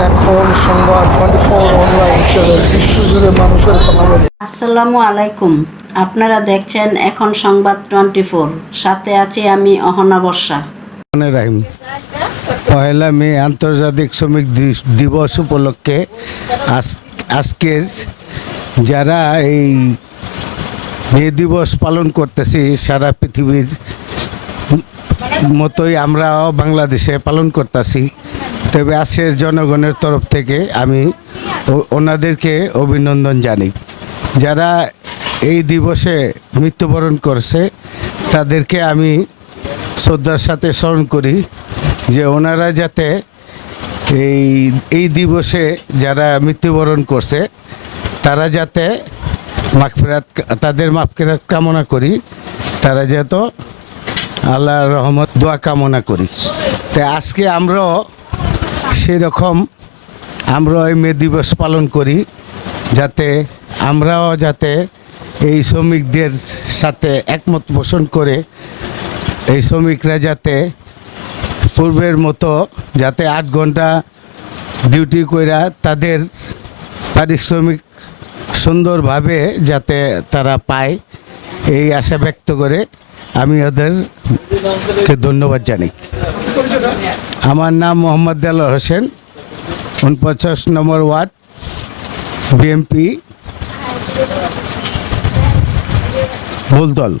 এখন সংবাদ twenty four online channel বিশ্বজুড়ে মানুষের কথা বলে আসসালামু আলাইকুম। আপনারা দেখছেন এখন সংবাদ টোয়েন্টি ফোর। সাথে আছি আমি অহনা বর্ষা। রাহিম পয়লা মে আন্তর্জাতিক শ্রমিক দি- দিবস উপলক্ষে আজ- আজকের যারা এই মে দিবস পালন করতেছি সারা পৃথিবীর মতোই আমরাও বাংলাদেশে পালন করতেছি। তবে আজকের জনগণের তরফ থেকে আমি ওনাদেরকে অভিনন্দন জানাই যারা এই দিবসে মৃত্যুবরণ করছে, তাদেরকে আমি শ্রদ্ধার সাথে স্মরণ করি যে ওনারা যাতে এই এই দিবসে যারা মৃত্যুবরণ করছে, তারা যাতে মাগফিরাত তাদের মাগফিরাত কামনা করি, তারা যেত আল্লাহর রহমত দোয়া কামনা করি। তাই আজকে আমরাও সেরকম আমরা এই মে দিবস পালন করি যাতে আমরাও যাতে এই শ্রমিকদের সাথে একমত পোষণ করে এই শ্রমিকরা যাতে পূর্বের মতো যাতে আট ঘণ্টা ডিউটি কইরা তাদের পারিশ্রমিক সুন্দরভাবে যাতে তারা পায়, এই আশা ব্যক্ত করে আমি ওদেরকে ধন্যবাদ জানাই। আমার নাম মোহাম্মদ দেল হোসেন উনপঞ্চাশ নম্বর ওয়ার্ড বিএমপি মূলদল